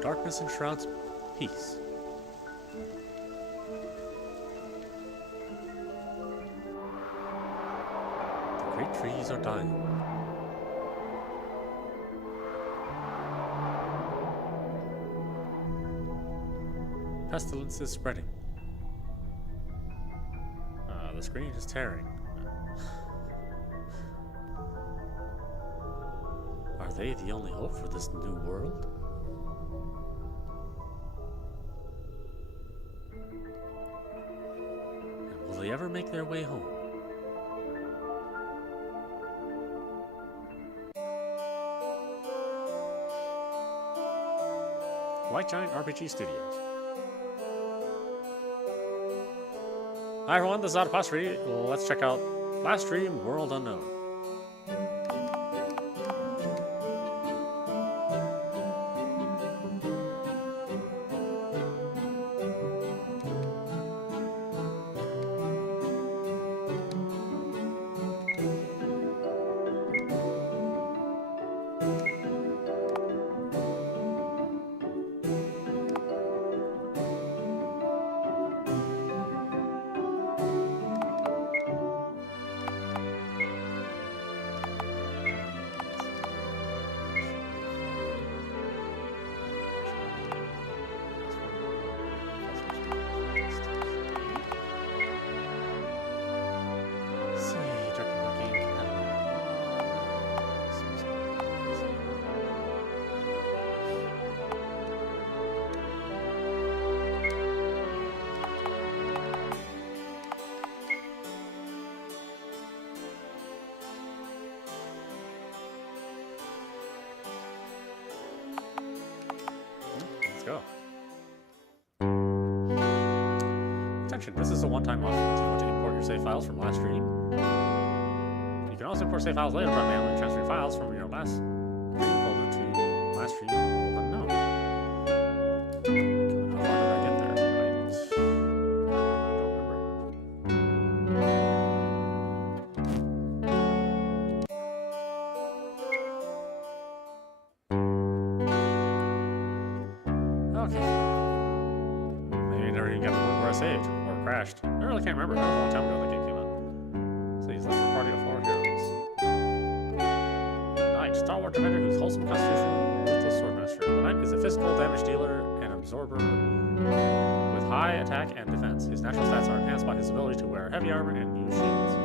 Darkness enshrouds peace. The great trees are dying. Pestilence is spreading. The screen is tearing. Are they the only hope for this new world? And will they ever make their way home? White Giant RPG Studios. Hi everyone, this is audap. Let's check out last stream, World Unknown. Let's go. Attention, this is a one-time offer. Do you want to import your save files from last stream? You can also import save files later by manually transferring files from your last stream folder to last stream unknown. How far did I get there? I don't remember. Okay. Maybe I never even got to the point where I saved. Or crashed. I really can't remember. That was a long time ago when the game came out. So he's left for a party of 4 heroes. Knight, stalwart defender whose wholesome constitution with the swordmaster. The knight is a physical damage dealer and absorber with high attack and defense. His natural stats are enhanced by his ability to wear heavy armor and use shields.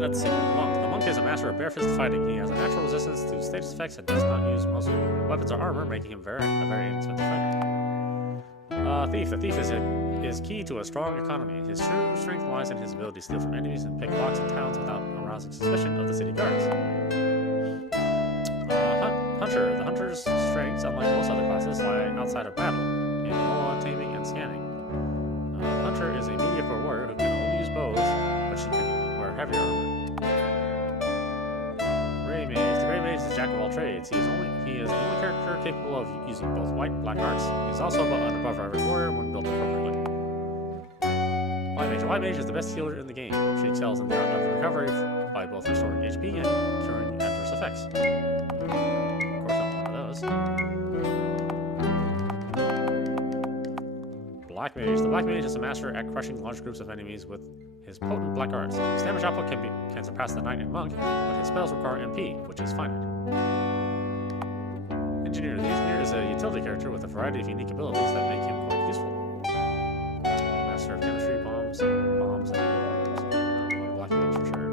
Let's see. Monk. The monk is a master of bare-fisted fighting. He has a natural resistance to status effects and does not use most weapons or armor, making him a very inexpensive fighter. Thief. The thief is key to a strong economy. His true strength lies in his ability to steal from enemies and pick locks in towns without arousing suspicion of the city guards. Hunter. The hunter's strengths, unlike most other classes, lie outside of battle, in more taming and scanning. Hunter is a mediocre warrior who can only use bows, but she can wear heavy armor. Grey Mage. The Grey Mage is a jack of all trades. He is the only character capable of using both white and black arts. He is also an above average warrior when built appropriately. White Mage. White Mage is the best healer in the game. She excels in the art of recovery by both restoring HP and curing adverse effects. Of course, I'm one of those. Black Mage. The Black Mage is a master at crushing large groups of enemies with his potent black arts. His damage output can surpass the Knight and Monk, but his spells require MP, which is finite. Engineer. The Engineer is a utility character with a variety of unique abilities that make him quite useful. Master of chemistry, bombs, and bombs. Black Mage for sure.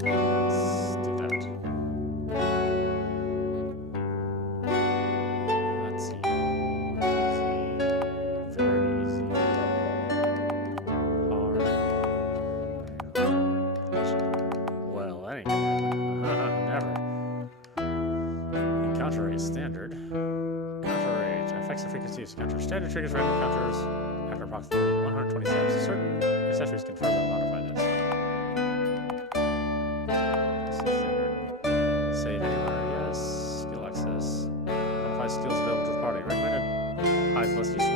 Let's do that. Let's see. Easy. Very easy. Hard. Well, that ain't gonna happen. Never. Encounter rate standard. Counter rate affects the frequency of counter. Standard triggers random counters after approximately 120 steps. Certain accessories can further modify this. Standard. Save anywhere, yes. Skill access. Modify skills available to the party. Recommended hides less useful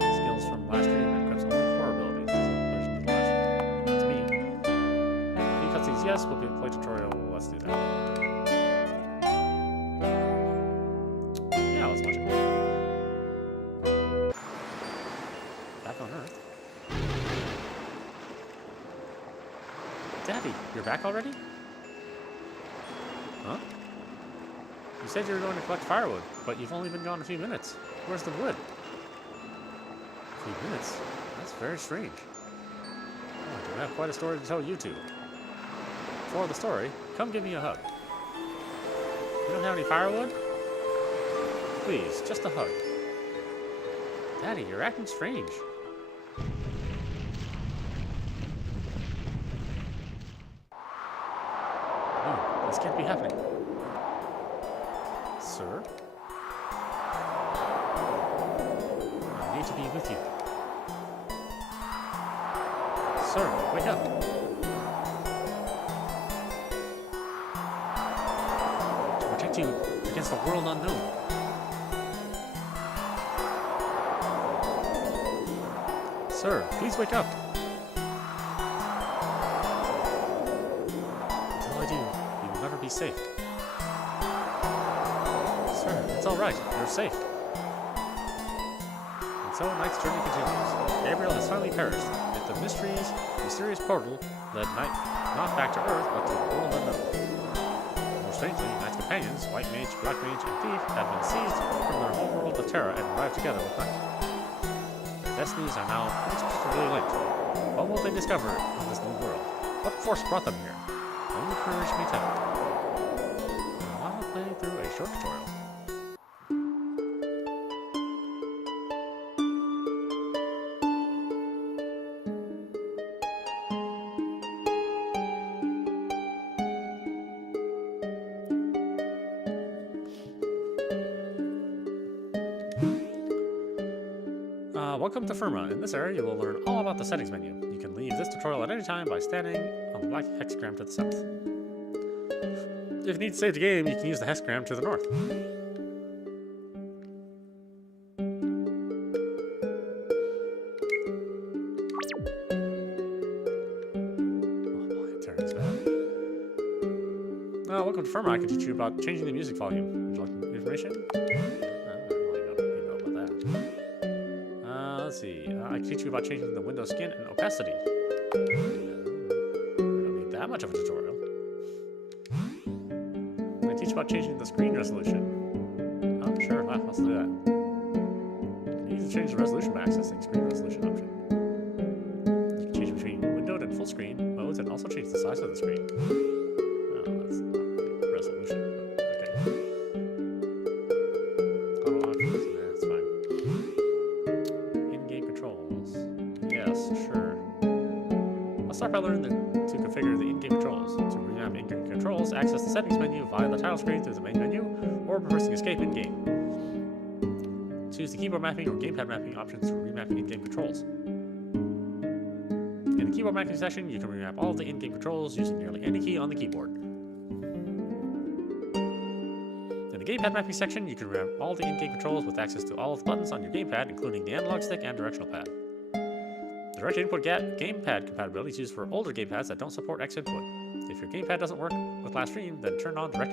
skills from last stream and equips only core abilities. There's not to me. New cutscenes, yes. We'll play tutorial. Let's do that. Yeah, let's watch it. Back on Earth. Daddy, you're back already? Huh? You said you were going to collect firewood, but you've only been gone a few minutes. Where's the wood? A few minutes? That's very strange. Oh, I have quite a story to tell you two. For the story, come give me a hug. You don't have any firewood? Please, just a hug. Daddy, you're acting strange. No, this can't be happening. Sir? I need to be with you. Sir, wake up. To protect you against the world unknown. Sir, please wake up. Until I do, you will never be safe. Sir, it's all right. You're safe. And so Knight's journey continues. Gabriel has finally perished. Yet the mysterious portal led Knight not back to Earth, but to the world unknown. More strangely, Knight's companions, White Mage, Black Mage, and Thief, have been seized from their home world of Terra and arrived together with Knight. Their destinies are now inextricably linked. What will they discover in this new world? What force brought them here? Only courage may tell. Now I'll play through a short tutorial. Welcome to Firma. In this area, you will learn all about the settings menu. You can leave this tutorial at any time by standing on the black hexagram to the south. If you need to save the game, you can use the hexagram to the north. Oh boy, turns bad. Welcome to Firma. I can teach you about changing the music volume. Would you like information? Let's see. I can teach you about changing the window skin and opacity. We don't need that much of a tutorial. I can teach you about changing the screen resolution. Oh, sure. Let's do that. You can change the resolution by accessing screen resolution option. You can change between windowed and full screen modes and also change the size of the screen. Oh, that's not really resolution, but okay. Auto options. That's fine. Yes, sure. Let's start by learning to configure the in-game controls. To revamp in-game controls, access the settings menu via the title screen through the main menu, or pressing escape in-game. Choose the keyboard mapping or gamepad mapping options for remapping in-game controls. In the keyboard mapping section, you can remap all of the in-game controls using nearly any key on the keyboard. In the gamepad mapping section, you can remap all the in-game controls with access to all of the buttons on your gamepad, including the analog stick and directional pad. Direct input gamepad compatibility is used for older gamepads that don't support X input. If your gamepad doesn't work with last stream, then turn the direct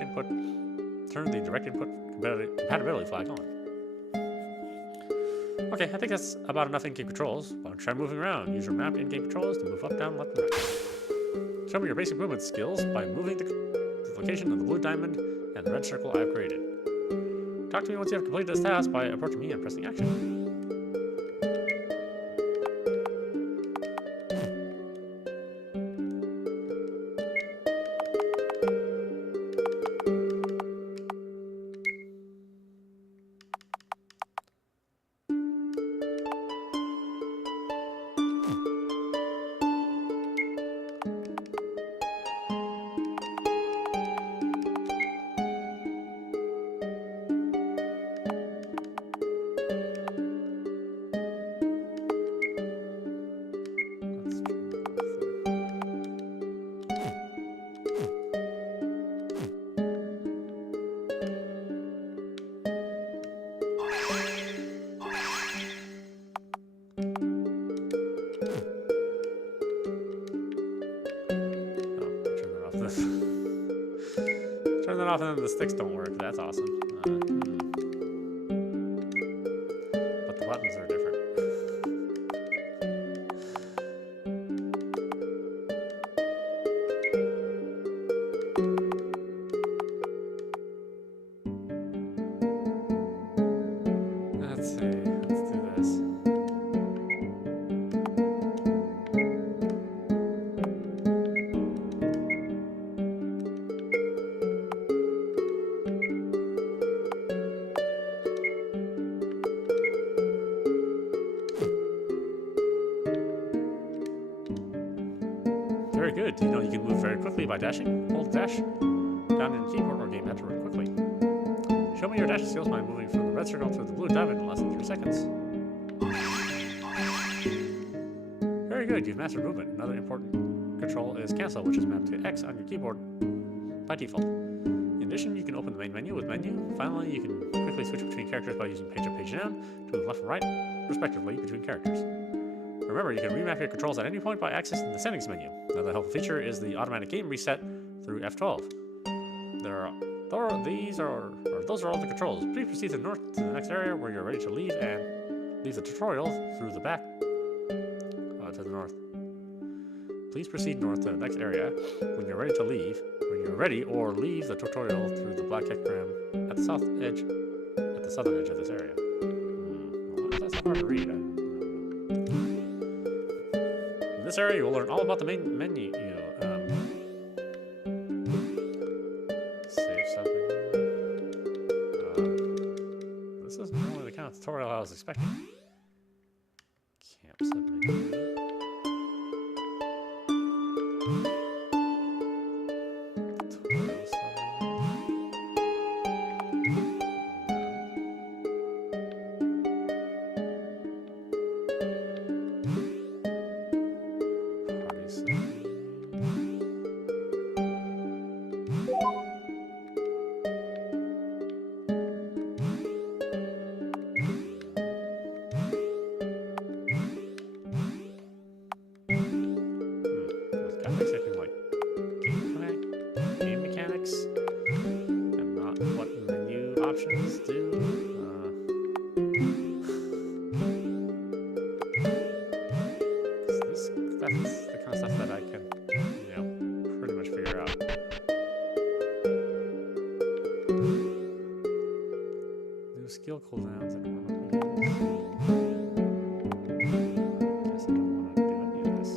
input compatibility flag on. Okay, I think that's about enough in-game controls. Why don't you try moving around? Use your map in-game controls to move up, down, left, and right. Show me your basic movement skills by moving the location of the blue diamond and the red circle I have created. Talk to me once you have completed this task by approaching me and pressing action. off and then the sticks don't work. That's awesome. But the buttons are different. Let's see. Let's do this. Very good. Do you know you can move very quickly by dashing? Hold dash down in the keyboard or gamepad to run quickly. Show me your dashing skills by moving from the red circle to the blue diamond in less than 3 seconds. Very good. You've mastered movement. Another important control is cancel, which is mapped to X on your keyboard by default. In addition, you can open the main menu with menu. Finally, you can quickly switch between characters by using page up, page down to move left and right, respectively, between characters. Remember, you can remap your controls at any point by accessing the settings menu. Another helpful feature is the automatic game reset through F12. Those are all the controls. Please proceed to the north to the next area where you're ready to leave and leave the tutorial through the back to the north. Please proceed north to the next area when you're ready to leave. When you're ready, or leave the tutorial through the black hexagram at the southern edge of this area. Well, that's hard to read. In this area, you will learn all about the main menu. Save something. This isn't really the kind of tutorial I was expecting. Camp submenu. Tutorial Something like game mechanics, and not what menu options do. That's the kind of stuff that I can, pretty much figure out. New skill cooldowns and guess I don't want to do any of this.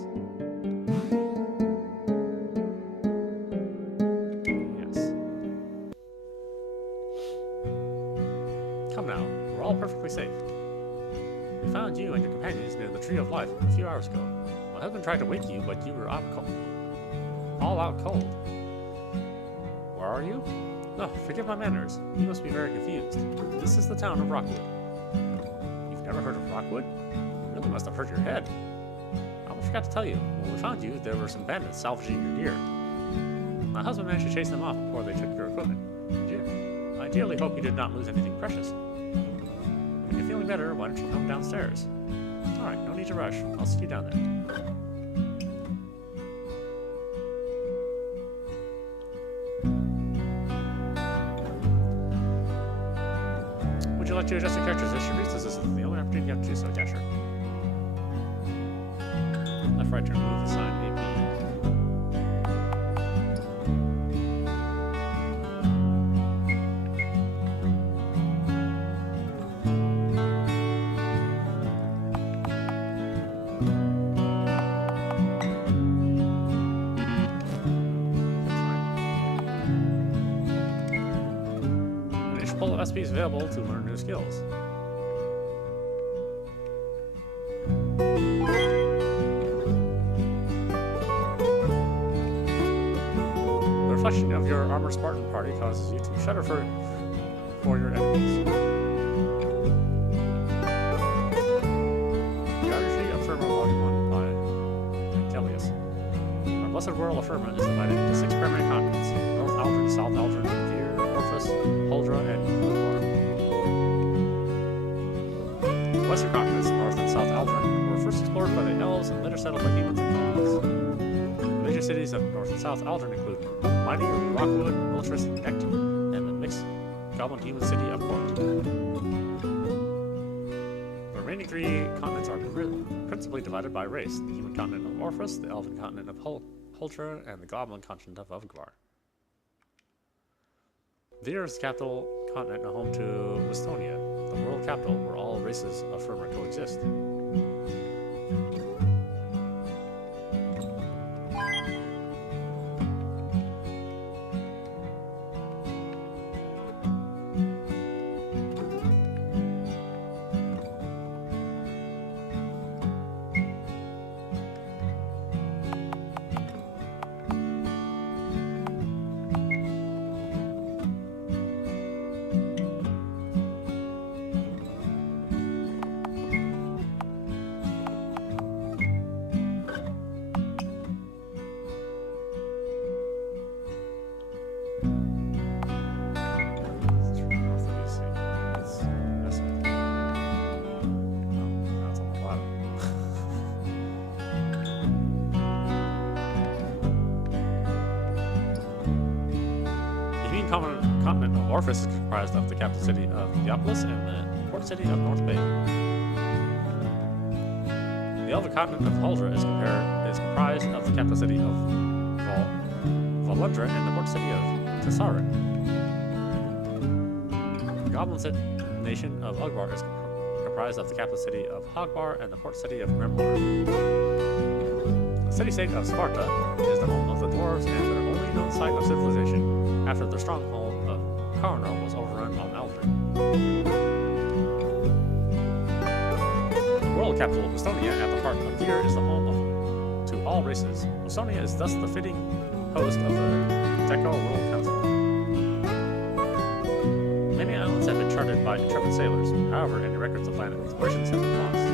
Come now, we're all perfectly safe. We found you and your companions near the Tree of Life a few hours ago. My husband tried to wake you, but you were all out cold. Where are you? No, forgive my manners. You must be very confused. This is the town of Rockwood. You've never heard of Rockwood? You really must have hurt your head. I almost forgot to tell you. When we found you, there were some bandits salvaging your gear. My husband managed to chase them off before they took your equipment. I dearly hope you did not lose anything precious. When you're feeling better, why don't you come downstairs? Alright, no need to rush. I'll see you down there. Would you like to adjust your character's attributes? This is the only opportunity you have to do so, Dasher. Left, right, turn, move, assign, A, B. Full of SPs available to learn new skills. The reflection of your armored Spartan party causes you to shudder for your enemies. Geography of Firma Volume 1 by Antelius. Our blessed world of Firma is divided into 6 primary continents: North Aldrin, South Aldrin, Vir, Orphus, Huldra, and Ulvar. The western continents, North and South Aldrin, were first explored by the elves and later settled by humans and goblins. The major cities of North and South Aldrin include Mighty, Rockwood, Wiltress, and Nectar. goblin-human city of Court. The remaining 3 continents are principally divided by race: the human continent of Orphus, the elven continent of Hultra, and the goblin continent of Uvgvar. Vir is the capital continent and home to Westonia, the world capital where all races of Firmer coexist. Continent of Orphus is comprised of the capital city of Theopolis and the port city of North Bay. The elven continent of Huldra is comprised of the capital city of Volundra and the port city of Tessarin. The goblin nation of Ugbar is comprised of the capital city of Hogbar and the port city of Gremlar. The city-state of Sparta is the home of the dwarves and their only known site of civilization after their stronghold of Karnar was overrun on Aldrin. The world capital of Westonia at the heart of Vir is the home to all races. Westonia is thus the fitting host of the Deco World Council. Many islands have been charted by intrepid sailors. However, any records of land explorations have been lost.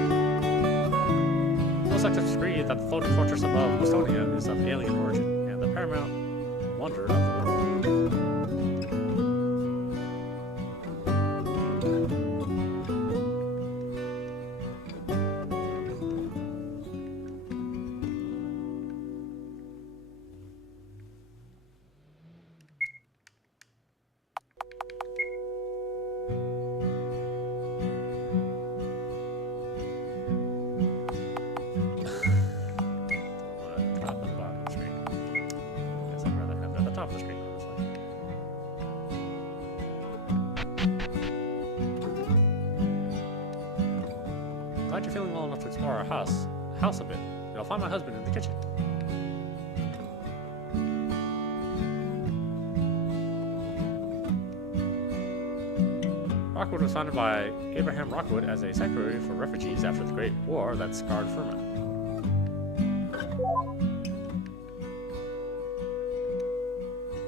Most experts agree that the floating fortress above Westonia is of alien origin and the paramount wonder of the world. Glad you're feeling well enough to explore our house a bit. You'll find my husband in the kitchen. Rockwood was founded by Abraham Rockwood as a sanctuary for refugees after the Great War that scarred Firma.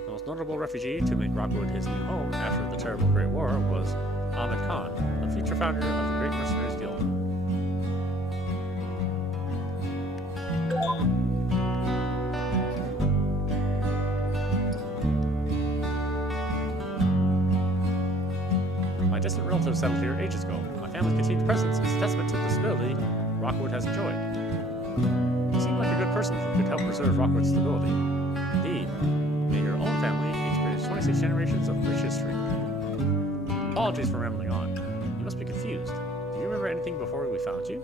The most notable refugee to make Rockwood his new home after the terrible Great War was Ahmed Khan, the future founder of the Great Mercenaries Guild. My distant relatives settled here ages ago. My family's continued presence is a testament to the stability Rockwood has enjoyed. You seem like a good person who could help preserve Rockwood's stability. Indeed, may your own family experience 26 generations of rich history. Apologies for rambling on. You must be confused. Do you remember anything before we found you?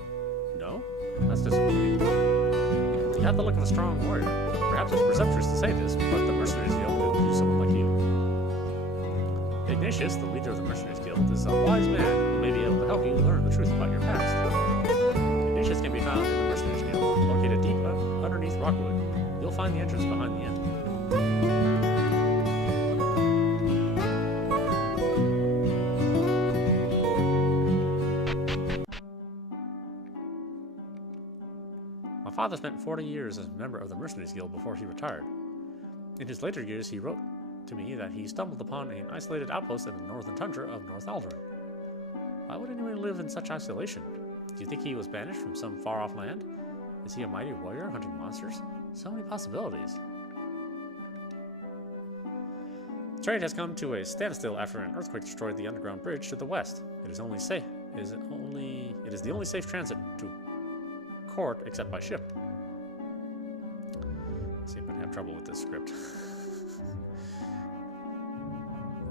No? That's disappointing. You have the look of a strong warrior. Perhaps it's presumptuous to say this, but the Mercenaries Guild could use someone like you. Ignatius, the leader of the Mercenaries Guild, is a wise man who may be able to help you learn the truth about your past. Ignatius can be found in the Mercenaries Guild, located deep underneath Rockwood. You'll find the entrance behind the inn. My father spent 40 years as a member of the Mercenaries Guild before he retired. In his later years, he wrote to me that he stumbled upon an isolated outpost in the northern tundra of North Aldrin. Why would anyone live in such isolation? Do you think he was banished from some far-off land? Is he a mighty warrior hunting monsters? So many possibilities. Trade has come to a standstill after an earthquake destroyed the underground bridge to the west. It is the only safe transit to Court except by ship. Let's see if I'm gonna have trouble with this script.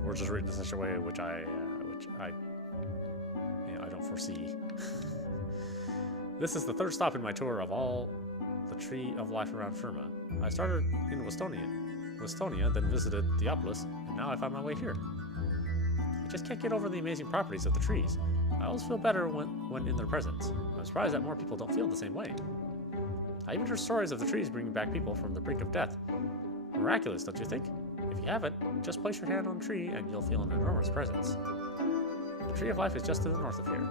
or just written in such a way which I don't foresee. This is the third stop in my tour of all the tree of life around Firma. I started in Westonia, then visited Theopolis, and now I found my way here. I just can't get over the amazing properties of the trees. I always feel better when in their presence. I'm surprised that more people don't feel the same way. I even heard stories of the trees bringing back people from the brink of death. Miraculous, don't you think? If you haven't, just place your hand on a tree and you'll feel an enormous presence. The tree of life is just to the north of here.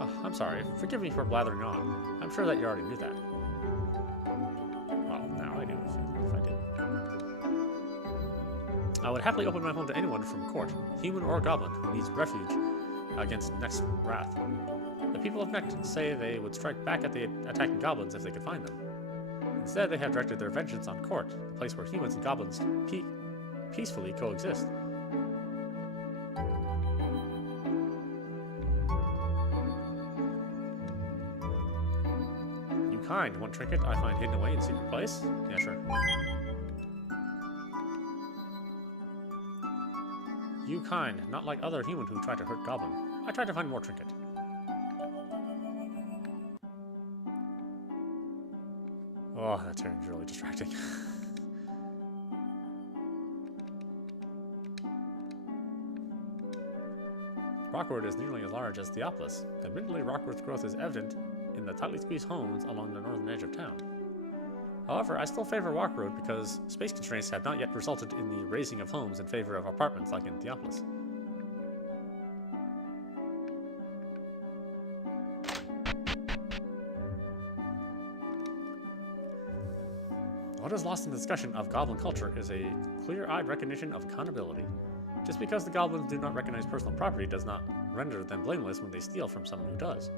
Oh, I'm sorry. Forgive me for blathering on. I'm sure that you already knew that. Well, now I do if I did. I would happily open my home to anyone from court, human or goblin, who needs refuge against Necht's wrath. The people of Necht say they would strike back at the attacking goblins if they could find them. Instead, they have directed their vengeance on court, the place where humans and goblins peacefully coexist. You kind, one trinket I find hidden away in secret place? Yeah, sure. You kind, not like other human who try to hurt goblin. I try to find more trinket. Oh, that turns really distracting. Rockwood is nearly as large as Theopolis. Admittedly, Rockwood's growth is evident in the tightly squeezed homes along the northern edge of town. However, I still favor Rockwood because space constraints have not yet resulted in the raising of homes in favor of apartments like in Theopolis. What is lost in the discussion of goblin culture is a clear-eyed recognition of accountability. Just because the goblins do not recognize personal property does not render them blameless when they steal from someone who does.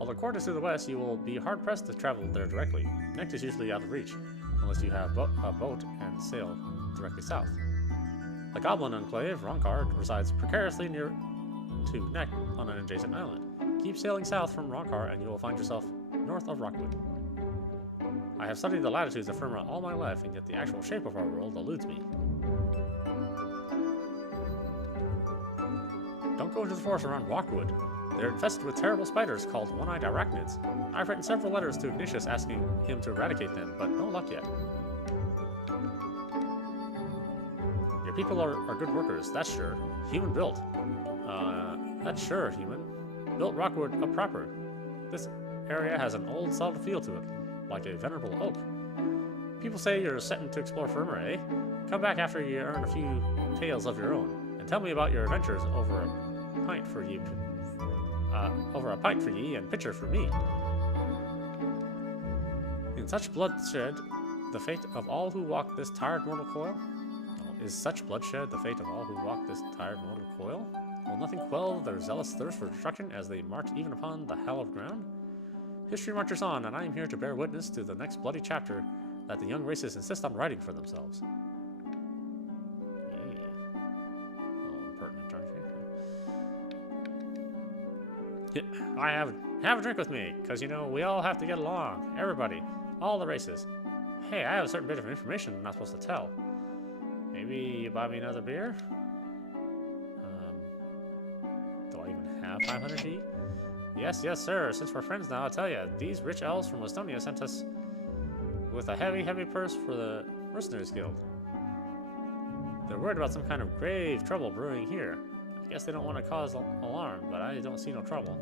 Although court is to the west, you will be hard-pressed to travel there directly. Necht is usually out of reach, unless you have a boat and sail directly south. The goblin enclave, Ronkard, resides precariously near to Necht on an adjacent island. Keep sailing south from Ronkar and you will find yourself north of Rockwood. I have studied the latitudes of Firma all my life, and yet the actual shape of our world eludes me. Don't go into the forest around Rockwood. They're infested with terrible spiders called one-eyed arachnids. I've written several letters to Ignatius asking him to eradicate them, but no luck yet. Your people are good workers, that's sure. Human built. That's sure, human. Built Rockwood up proper. This area has an old, solid feel to it, like a venerable oak. People say you're setting to explore Firma, eh? Come back after you earn a few tales of your own, and tell me about your adventures over a pint for ye and pitcher for me. In such bloodshed, the fate of all who walk this tired mortal coil? Is such bloodshed the fate of all who walk this tired mortal coil? Will nothing quell their zealous thirst for destruction as they march even upon the hallowed ground? History marches on, and I am here to bear witness to the next bloody chapter that the young races insist on writing for themselves. Yeah. A little impertinent, aren't you? Yeah, have a drink with me, because, you know, we all have to get along. Everybody. All the races. Hey, I have a certain bit of information I'm not supposed to tell. Maybe you buy me another beer? Do I even have 500 G? Yes, sir. Since we're friends now, I'll tell you. These rich elves from Westonia sent us with a heavy, heavy purse for the Mercenaries Guild. They're worried about some kind of grave trouble brewing here. I guess they don't want to cause alarm, but I don't see no trouble.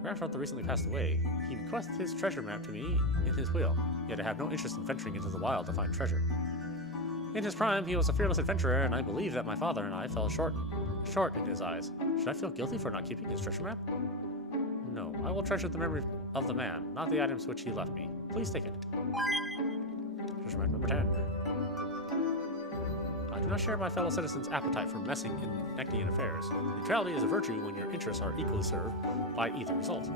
Grandfather recently passed away. He bequeathed his treasure map to me in his will, yet I have no interest in venturing into the wild to find treasure. In his prime, he was a fearless adventurer, and I believe that my father and I fell short in his eyes. Should I feel guilty for not keeping his treasure map? No, I will treasure the memory of the man, not the items which he left me. Please take it. Treasure map number 10. I do not share my fellow citizens' appetite for messing in Nechtian affairs. Neutrality is a virtue when your interests are equally served by either result.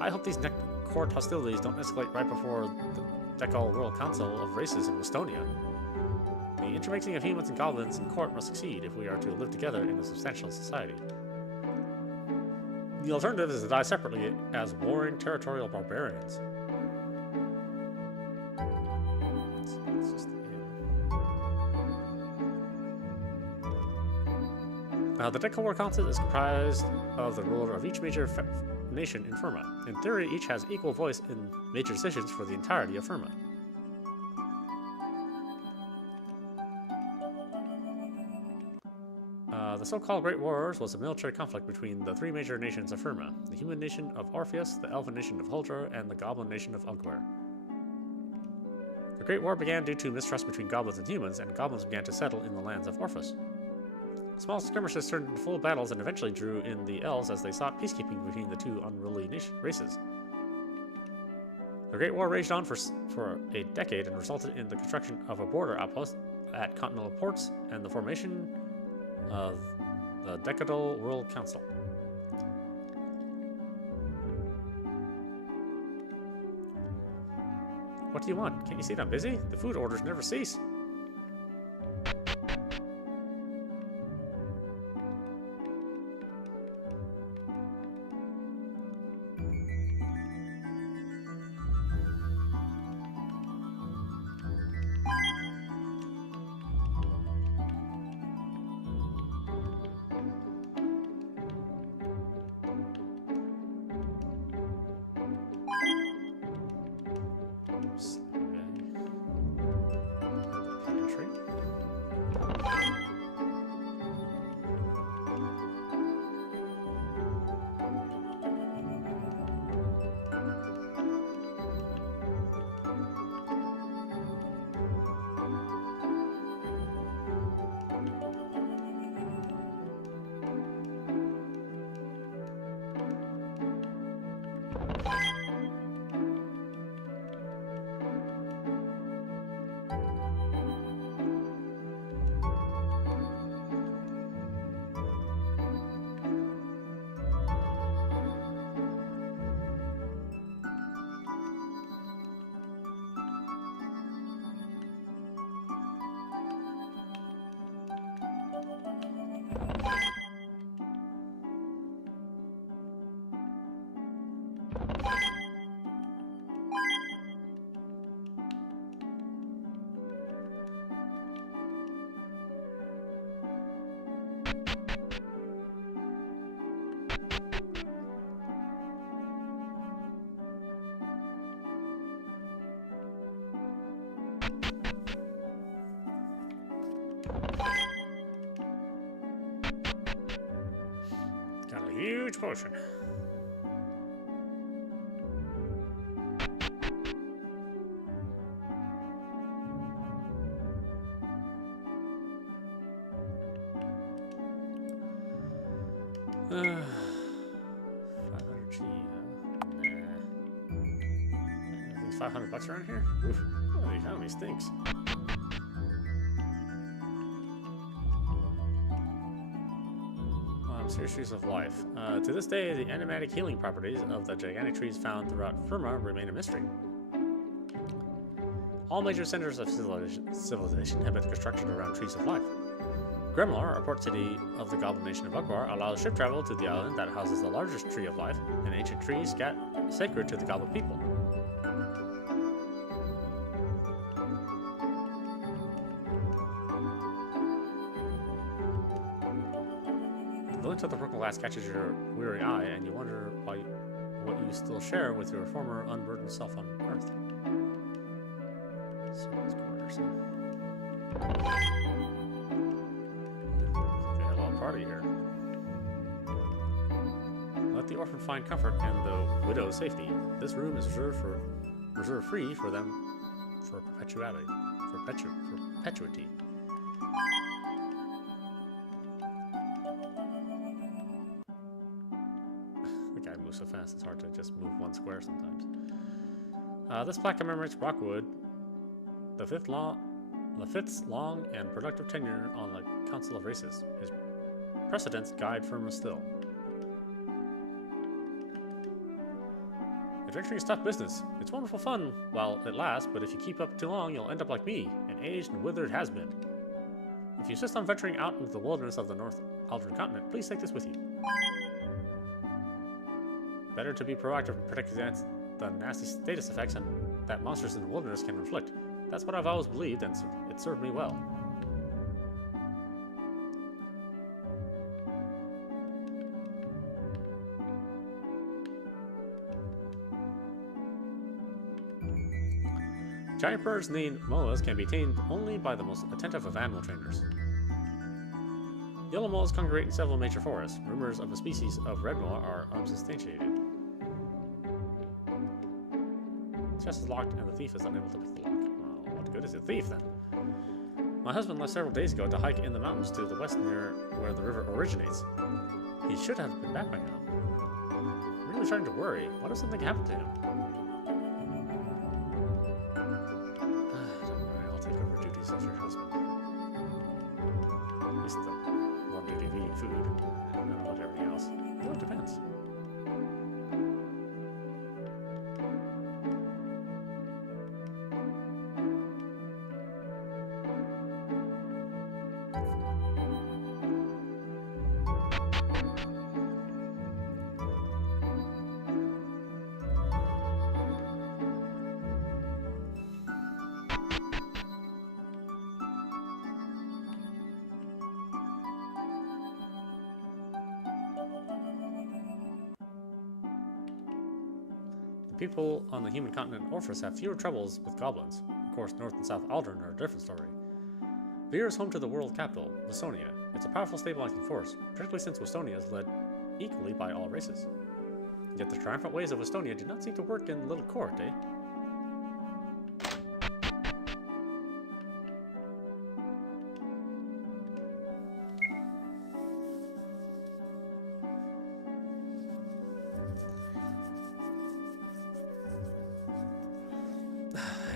I hope these court hostilities don't escalate right before the Deccal World Council of Races in Westonia. The intermixing of humans and goblins in court must succeed if we are to live together in a substantial society. The alternative is to die separately as warring territorial barbarians. It's just the Deca War Council is comprised of the ruler of each major nation in Firma. In theory, each has equal voice in major decisions for the entirety of Firma. The so-called Great Wars was a military conflict between the three major nations of Firma: the human nation of Orpheus, the elven nation of Huldra, and the goblin nation of Ugware. The Great War began due to mistrust between goblins and humans, and goblins began to settle in the lands of Orpheus. Small skirmishes turned into full battles and eventually drew in the elves as they sought peacekeeping between the two unruly races. The Great War raged on for a decade and resulted in the construction of a border outpost at continental ports and the formation of the Decadal World Council. What do you want? Can't you see that I'm busy? The food orders never cease. Got a huge potion. $500 G, Nah. I think it's $500 around here? Oof. Oh, the economy stinks. Serious trees of life. To this day, the animatic healing properties of the gigantic trees found throughout Firma remain a mystery. All major centers of civilization have been constructed around trees of life. Gremlar, a port city of the Goblin Nation of Ugwar, allows ship travel to the island that houses the largest tree of life, an ancient tree sacred to the Goblin people. The glint of the purple glass catches your weary eye, and you wonder what you still share with your former unburdened self on Earth. Servants' quarters. They had a little party here. Let the orphan find comfort and the widow's safety. This room is reserved free for them for perpetuity. The guy moves so fast, it's hard to just move one square sometimes. This plaque commemorates Rockwood, the fifth's long and productive tenure on the Council of Races. His precedents guide Firma still. Adventuring is tough business. It's wonderful fun while it lasts, but if you keep up too long, you'll end up like me, an aged and withered has-been. If you insist on venturing out into the wilderness of the North Aldern continent, please take this with you. Better to be proactive and protect against the nasty status effects and that monsters in the wilderness can inflict. That's what I've always believed, and it served me well. Giant birds named moas can be tamed only by the most attentive of animal trainers. Yellow moas congregate in several major forests. Rumors of a species of red moa are unsubstantiated. The chest is locked and the thief is unable to pick the lock. Well, what good is a thief then? My husband left several days ago to hike in the mountains to the west near where the river originates. He should have been back by now. I'm really starting to worry. What if something happened to him? Don't worry, I'll take over duties of your husband. At least the one duty of eating food. I don't know about everything else. Well, it depends. People on the human continent Orphus have fewer troubles with goblins. Of course, North and South Aldern are a different story. Vir is home to the world capital, Westonia. It's a powerful stabilizing force, particularly since Westonia is led equally by all races. Yet the triumphant ways of Westonia do not seem to work in Little Court, eh?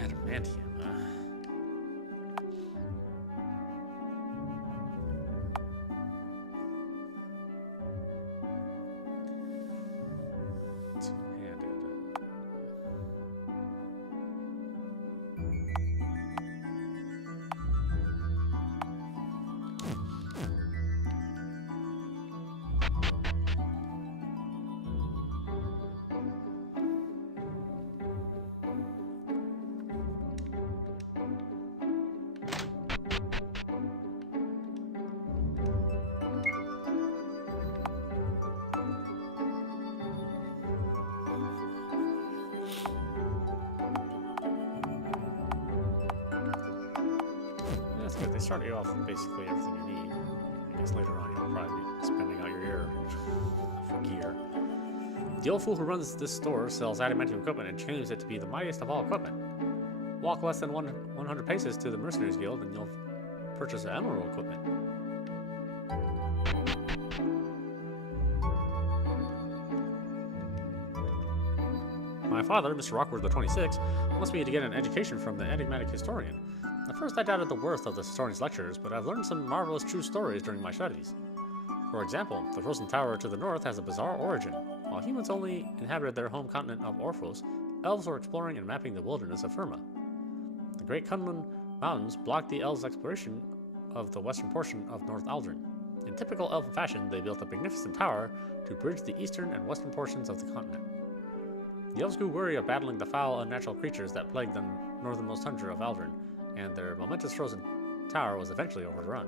Adamantium, huh? Two-handed. That's good. They start you off with basically everything you need. I guess later on you'll probably be spending out your year for gear. The old fool who runs this store sells adamantium equipment and claims it to be the mightiest of all equipment. Walk less than 100 paces to the Mercenaries Guild and you'll purchase emerald equipment. My father, Mr. Rockwood the 26th, wants me to get an education from the enigmatic historian. At first I doubted the worth of the historian's lectures, but I've learned some marvelous true stories during my studies. For example, the Frozen Tower to the north has a bizarre origin. While humans only inhabited their home continent of Orphos, elves were exploring and mapping the wilderness of Firma. The Great Kunlun Mountains blocked the elves' exploration of the western portion of North Aldern. In typical elven fashion, they built a magnificent tower to bridge the eastern and western portions of the continent. The elves grew weary of battling the foul, unnatural creatures that plagued the northernmost tundra of Aldern, and their momentous frozen tower was eventually overrun.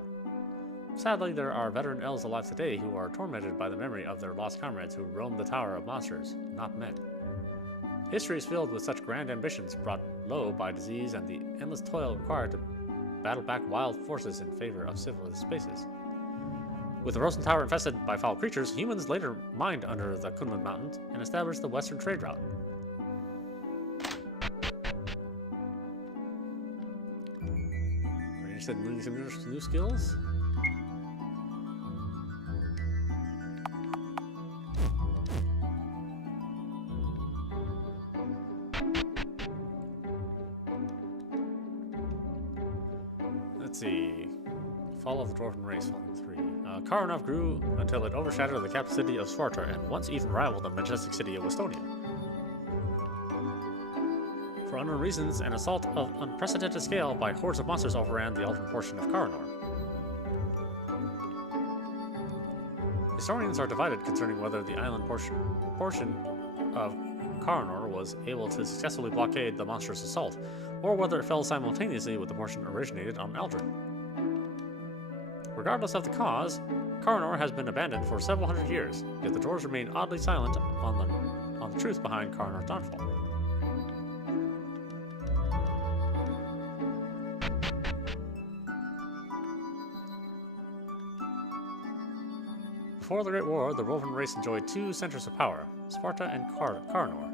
Sadly, there are veteran elves alive today who are tormented by the memory of their lost comrades who roamed the Tower of Monsters, not men. History is filled with such grand ambitions brought low by disease and the endless toil required to battle back wild forces in favor of civilized spaces. With the Frozen Tower infested by foul creatures, humans later mined under the Kunlun Mountains and established the western trade route. Are you interested in learning some new skills? Let's see. Fall of the Dwarven Race, Volume 3. Karanov grew until it overshadowed the capital city of Svarta and once even rivaled the majestic city of Westonia. For unknown reasons, an assault of unprecedented scale by hordes of monsters overran the Aldern portion of Karanor. Historians are divided concerning whether the island portion of Carnor was able to successfully blockade the monster's assault, or whether it fell simultaneously with the portion originated on Aldrin. Regardless of the cause, Carnor has been abandoned for several hundred years, yet the dwarves remain oddly silent on the truth behind Carnor's downfall. Before the Great War, the Rovan race enjoyed two centers of power, Sparta and Carnor.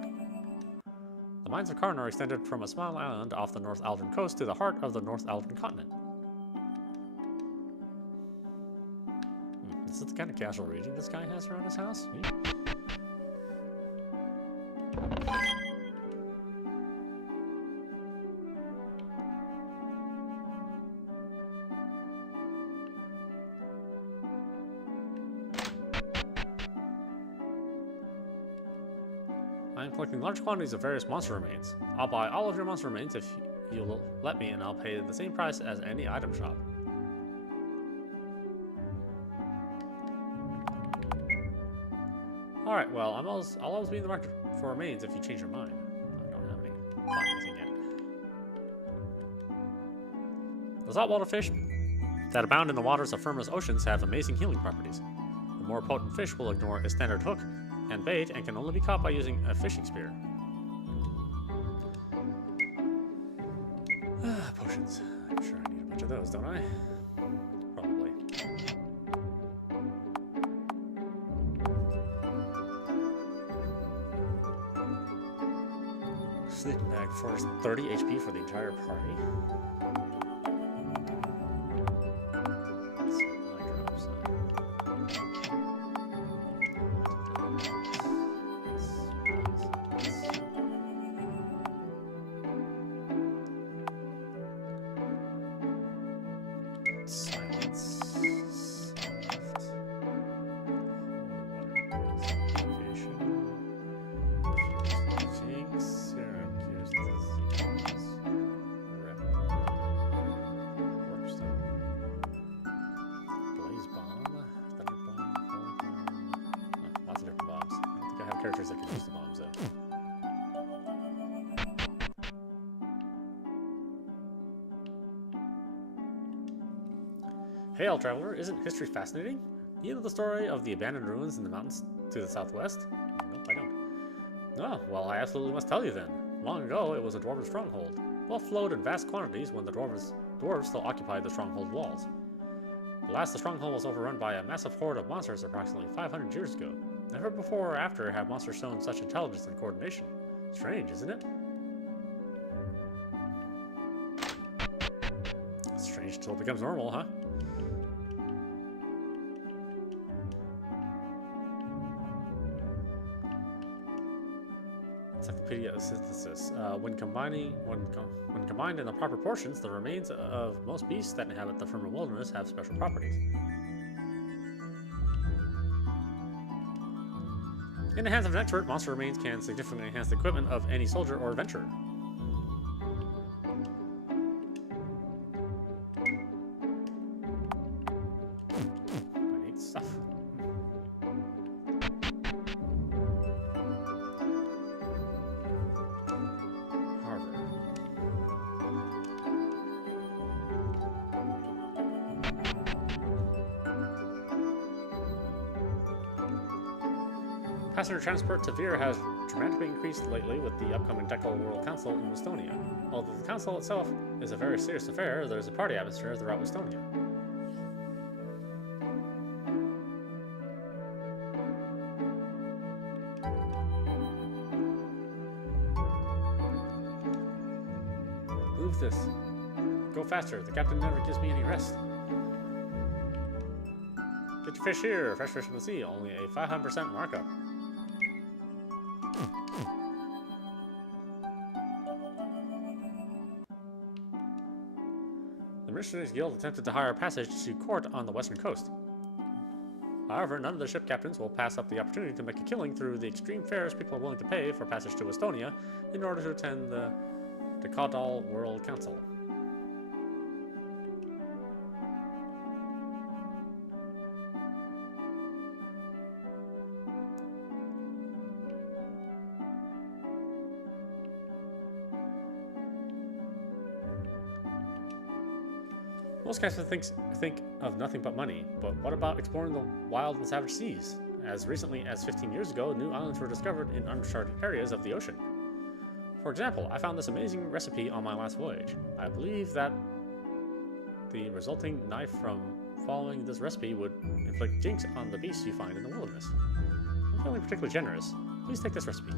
The mines of Carnor extended from a small island off the North Aldrin coast to the heart of the North Aldrin continent. This is the kind of casual reading this guy has around his house. I am collecting large quantities of various monster remains. I'll buy all of your monster remains if you'll let me, and I'll pay the same price as any item shop. Alright, well, I'll always be in the market for remains if you change your mind. I don't have any anything yet. The saltwater fish that abound in the waters of Firma's oceans have amazing healing properties. The more potent fish will ignore a standard hook and bait and can only be caught by using a fishing spear. Potions. I'm sure I need a bunch of those, don't I? Probably. Sleeping bag for 30 HP for the entire party. Characters that can use the bombs, though. Hail, traveler! Isn't history fascinating? You know the story of the abandoned ruins in the mountains to the southwest? Nope, I don't. Oh, well, I absolutely must tell you then. Long ago, it was a dwarven stronghold. Wealth flowed in vast quantities when the dwarves still occupied the stronghold walls. Alas, the stronghold was overrun by a massive horde of monsters approximately 500 years ago. Never before or after have monsters shown such intelligence and coordination. Strange, isn't it? Strange until it becomes normal, huh? Encyclopedia of Synthesis. When combined in the proper portions, the remains of most beasts that inhabit the Firma wilderness have special properties. In the hands of an expert, monster remains can significantly enhance the equipment of any soldier or adventurer. Neat stuff. Harbor. Passenger transport to Vir has dramatically increased lately with the upcoming Deckel World Council in Westonia. Although the council itself is a very serious affair, there's a party atmosphere throughout Westonia. Move this. Go faster. The captain never gives me any rest. Get your fish here. Fresh fish from the sea. Only a 500% markup. The Mercenaries Guild attempted to hire passage to court on the western coast. However, none of the ship captains will pass up the opportunity to make a killing through the extreme fares people are willing to pay for passage to Estonia in order to attend the Decadal World Council. Most guys think of nothing but money, but what about exploring the wild and savage seas? As recently as 15 years ago, new islands were discovered in uncharted areas of the ocean. For example, I found this amazing recipe on my last voyage. I believe that the resulting knife from following this recipe would inflict jinx on the beasts you find in the wilderness. I'm feeling particularly generous. Please take this recipe.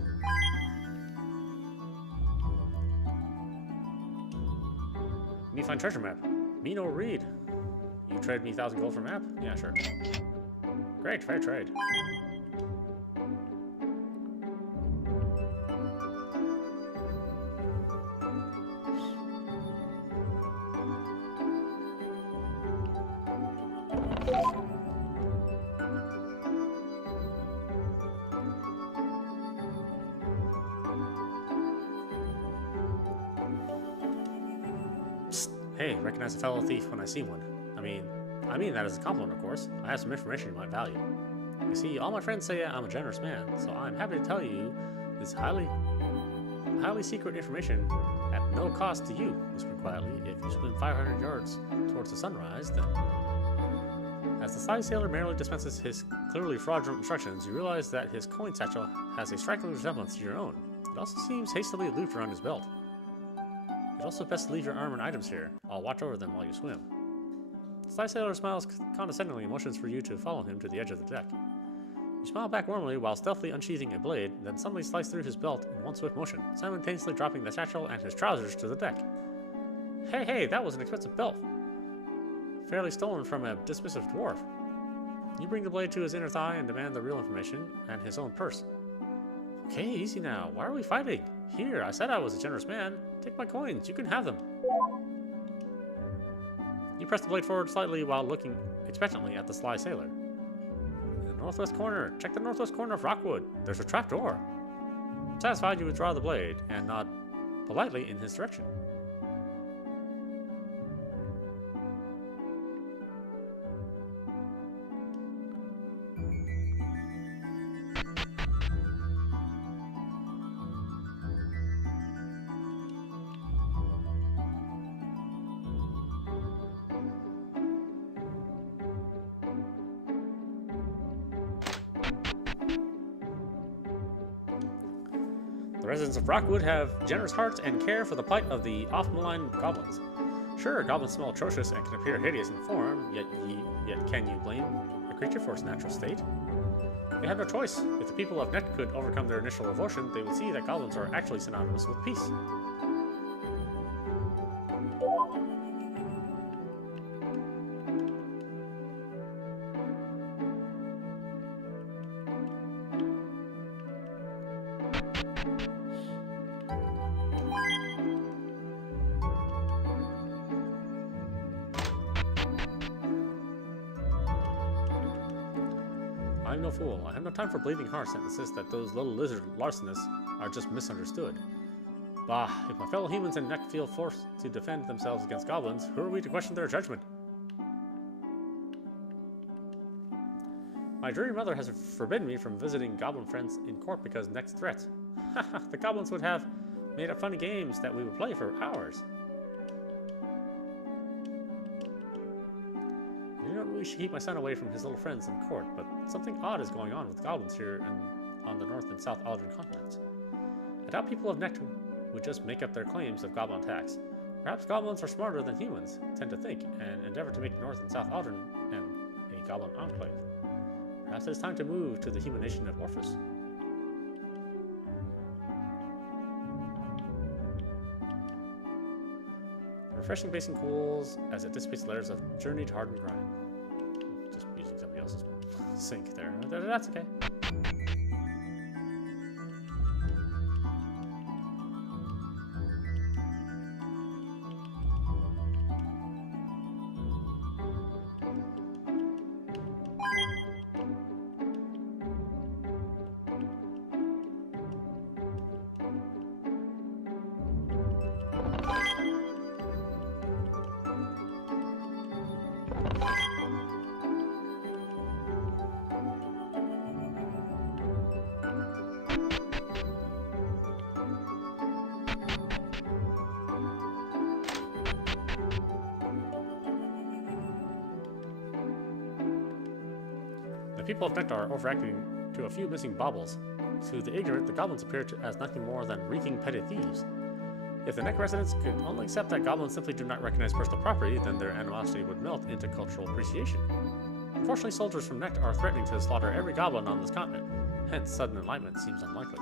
Me find treasure map. Me no read. You trade me 1,000 gold for map? Yeah, sure. Great, fair trade. Hey, recognize a fellow thief when I see one. I mean that as a compliment, of course. I have some information you might value. You see, all my friends say I'm a generous man, so I'm happy to tell you this highly secret information at no cost to you, whispered quietly. If you swim 500 yards towards the sunrise, then... As the sly sailor merrily dispenses his clearly fraudulent instructions, you realize that his coin satchel has a striking resemblance to your own. It also seems hastily looped around his belt. It's also best to leave your armor and items here. I'll watch over them while you swim. The sly sailor smiles condescendingly and motions for you to follow him to the edge of the deck. You smile back warmly while stealthily unsheathing a blade, then suddenly slice through his belt in one swift motion, simultaneously dropping the satchel and his trousers to the deck. Hey, that was an expensive belt. Fairly stolen from a dismissive dwarf. You bring the blade to his inner thigh and demand the real information and his own purse. Okay, easy now. Why are we fighting? Here, I said I was a generous man. Take my coins. You can have them. You press the blade forward slightly while looking expectantly at the sly sailor. In the northwest corner. Check the northwest corner of Rockwood. There's a trapdoor. Satisfied, you withdraw the blade and nod politely in his direction. The residents of Rockwood have generous hearts and care for the plight of the oft-maligned goblins. Sure, goblins smell atrocious and can appear hideous in form, yet can you blame a creature for its natural state? They have no choice. If the people of Net could overcome their initial revulsion, they would see that goblins are actually synonymous with peace. I'm no fool. I have no time for bleeding hearts that insist that those little lizard larcenists are just misunderstood. Bah, if my fellow humans in Neck feel forced to defend themselves against goblins, who are we to question their judgment? My dreary mother has forbidden me from visiting goblin friends in court because Neck's threats. Haha, the goblins would have made up funny games that we would play for hours. I don't really should keep my son away from his little friends in court, but something odd is going on with goblins here and on the North and South Aldern continents. I doubt people of Nectar would just make up their claims of goblin attacks. Perhaps goblins are smarter than humans tend to think, and endeavor to make North and South Aldern a goblin enclave. Perhaps it is time to move to the human nation of Orphus. The refreshing basin cools as it dissipates layers of journey to hardened grime. Just using somebody else's sink there. That's okay. The people of Nectar are overreacting to a few missing baubles. To the ignorant, the goblins appear as nothing more than reeking petty thieves. If the Neck residents could only accept that goblins simply do not recognize personal property, then their animosity would melt into cultural appreciation. Unfortunately, soldiers from Neck are threatening to slaughter every goblin on this continent. Hence, sudden enlightenment seems unlikely.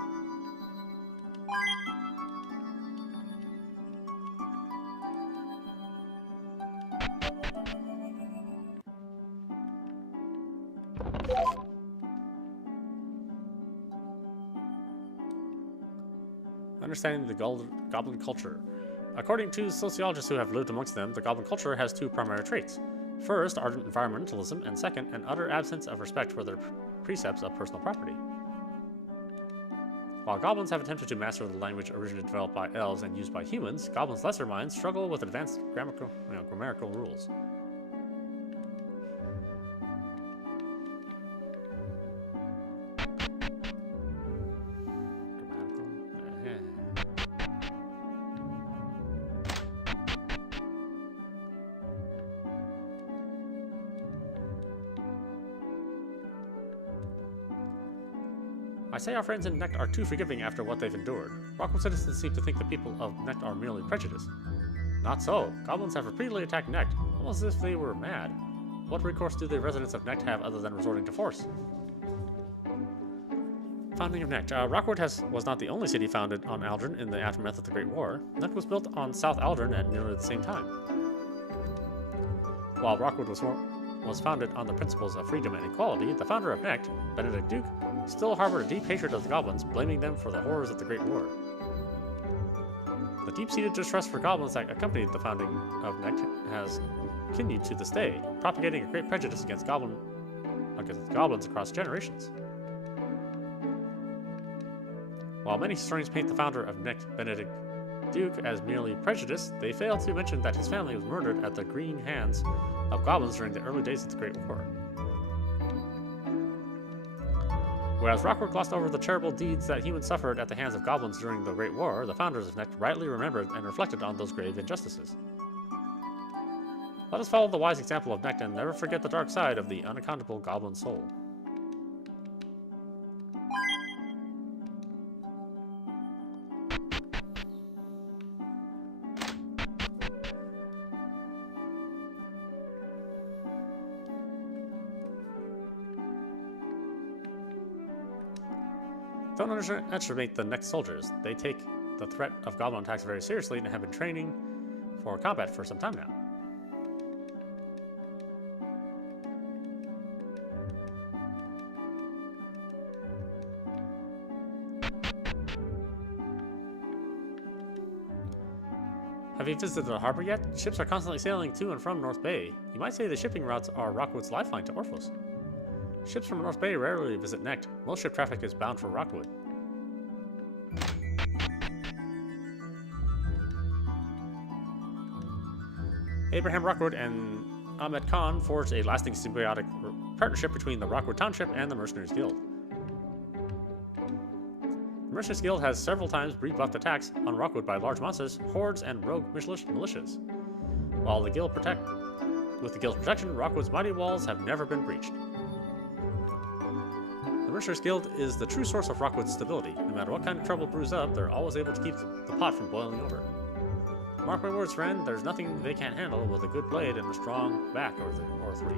Understanding the goblin culture. According to sociologists who have lived amongst them, the goblin culture has two primary traits. First, ardent environmentalism, and second, an utter absence of respect for their precepts of personal property. While goblins have attempted to master the language originally developed by elves and used by humans, goblins' lesser minds struggle with advanced grammatical rules. I say our friends in Nect are too forgiving after what they've endured. Rockwood citizens seem to think the people of Nect are merely prejudiced. Not so. Goblins have repeatedly attacked Nect, almost as if they were mad. What recourse do the residents of Nect have other than resorting to force? Founding of Nect. Rockwood was not the only city founded on Aldrin in the aftermath of the Great War. Nect was built on South Aldrin at nearly the same time. While Rockwood was founded on the principles of freedom and equality, the founder of Nect, Benedict Duke, still harbored a deep hatred of the goblins, blaming them for the horrors of the Great War. The deep-seated distrust for goblins that accompanied the founding of Nect has continued to this day, propagating a great prejudice against goblins across generations. While many historians paint the founder of Nect, Benedict Duke, as merely prejudiced, they fail to mention that his family was murdered at the green hands of goblins during the early days of the Great War. Whereas Rockwood glossed over the terrible deeds that humans suffered at the hands of goblins during the Great War, the founders of Nect rightly remembered and reflected on those grave injustices. Let us follow the wise example of Nect and never forget the dark side of the unaccountable goblin soul. Don't underestimate the Nect soldiers. They take the threat of goblin attacks very seriously and have been training for combat for some time now. Have you visited the harbor yet? Ships are constantly sailing to and from North Bay. You might say the shipping routes are Rockwood's lifeline to Orphos. Ships from North Bay rarely visit Nect. Most ship traffic is bound for Rockwood. Abraham Rockwood and Ahmed Khan forged a lasting symbiotic partnership between the Rockwood Township and the Mercenaries Guild. The Mercenaries Guild has several times rebuffed attacks on Rockwood by large monsters, hordes, and rogue militias. While with the Guild's protection, Rockwood's mighty walls have never been breached. The Mercenaries Guild is the true source of Rockwood's stability. No matter what kind of trouble brews up, they're always able to keep the pot from boiling over. Mark my words, friend, there's nothing they can't handle with a good blade and a strong back or three.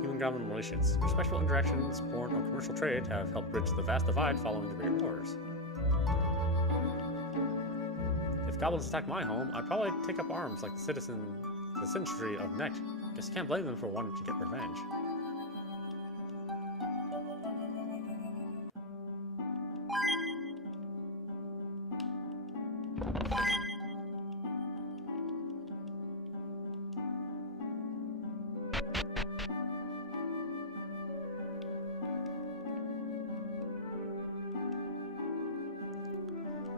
Human-goblin relations. Respectful interactions born of commercial trade have helped bridge the vast divide following the Great Wars. If goblins attack my home, I'd probably take up arms like the citizenry of Nect. Guess you can't blame them for wanting to get revenge.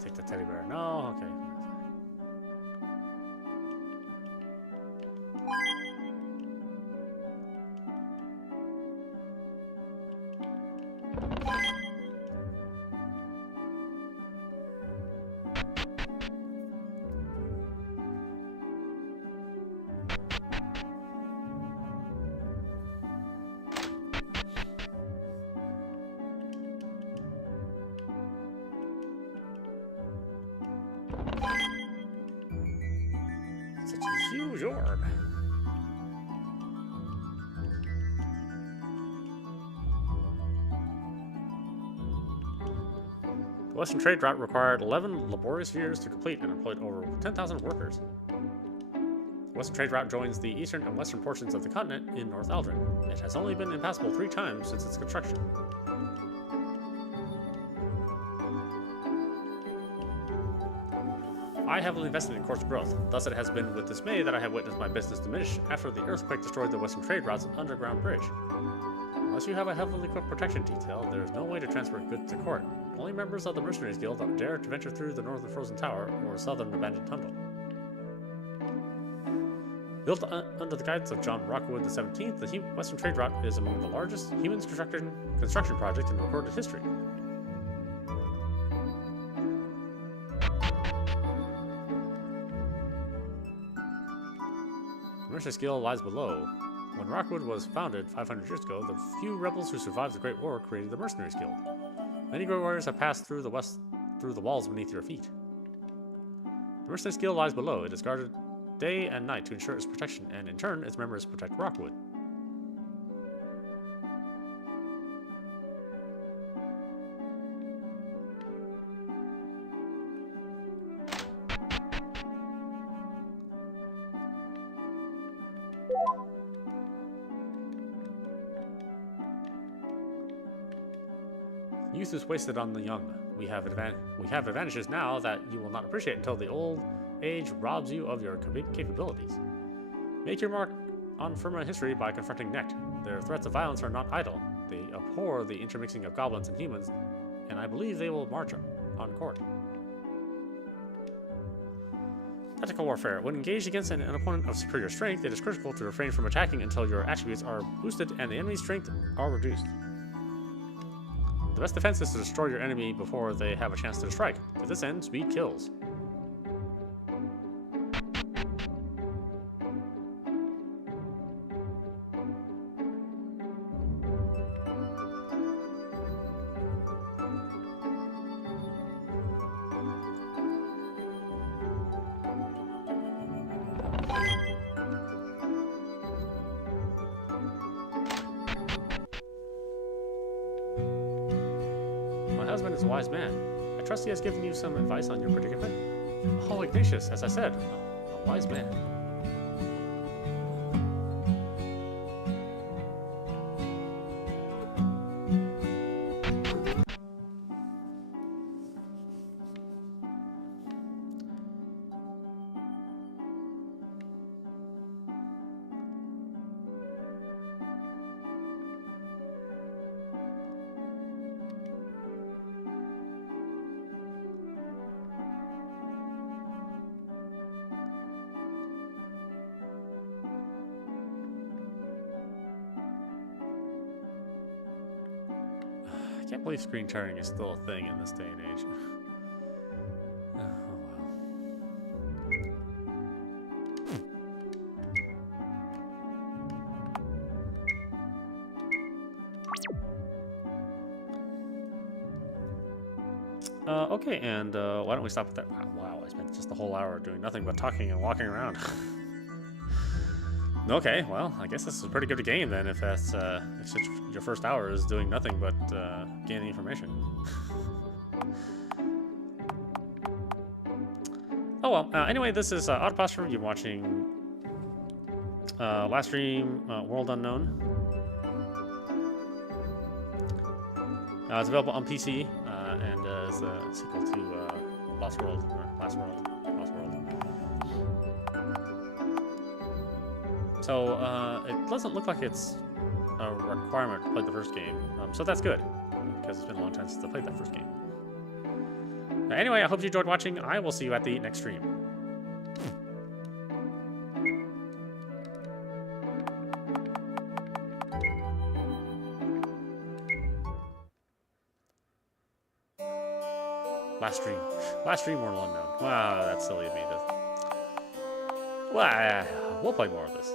Take the teddy bear. No, okay. huge orb. The Western Trade Route required 11 laborious years to complete and employed over 10,000 workers. The Western Trade Route joins the eastern and western portions of the continent in North Aldrin. It has only been impassable 3 times since its construction. I heavily invested in Court's growth, thus it has been with dismay that I have witnessed my business diminish after the earthquake destroyed the Western Trade Route's underground bridge. Unless you have a heavily equipped protection detail, there is no way to transfer goods to Court. Only members of the Mercenaries Guild dare to venture through the northern frozen tower or southern abandoned tunnel. Built under the guidance of John Rockwood XVII, the Western Trade Route is among the largest human construction projects in recorded history. The Mercenaries Guild lies below. When Rockwood was founded 500 years ago, the few rebels who survived the Great War created the Mercenaries Guild. Many great warriors have passed through the walls beneath your feet. The Mercenaries Guild lies below. It is guarded day and night to ensure its protection, and in turn, its members protect Rockwood. Youth is wasted on the young. We have advantages now that you will not appreciate until the old age robs you of your capabilities. Make your mark on Firma history by confronting Necht. Their threats of violence are not idle. They abhor the intermixing of goblins and humans, and I believe they will march on Court. Tactical warfare. When engaged against an opponent of superior strength, it is critical to refrain from attacking until your attributes are boosted and the enemy's strength are reduced. The best defense is to destroy your enemy before they have a chance to strike. To this end, speed kills. My husband is a wise man. I trust he has given you some advice on your predicament. Oh, Ignatius, as I said, a wise man. I can't believe screen sharing is still a thing in this day and age. Oh well. Okay, and why don't we stop at that? Wow, I spent just a whole hour doing nothing but talking and walking around. Okay, well, I guess this is pretty good a game then, if that's if your first hour is doing nothing but gaining information. Oh well. Anyway, this is audap. You're watching last stream, World Unknown. It's available on PC and is a sequel to Lost World or Last World. So it doesn't look like it's a requirement to play the first game, so that's good, because it's been a long time since I played that first game. Anyway, I hope you enjoyed watching. I will see you at the next stream. Last stream, World Unknown. Wow, that's silly of me. Well, we'll play more of this.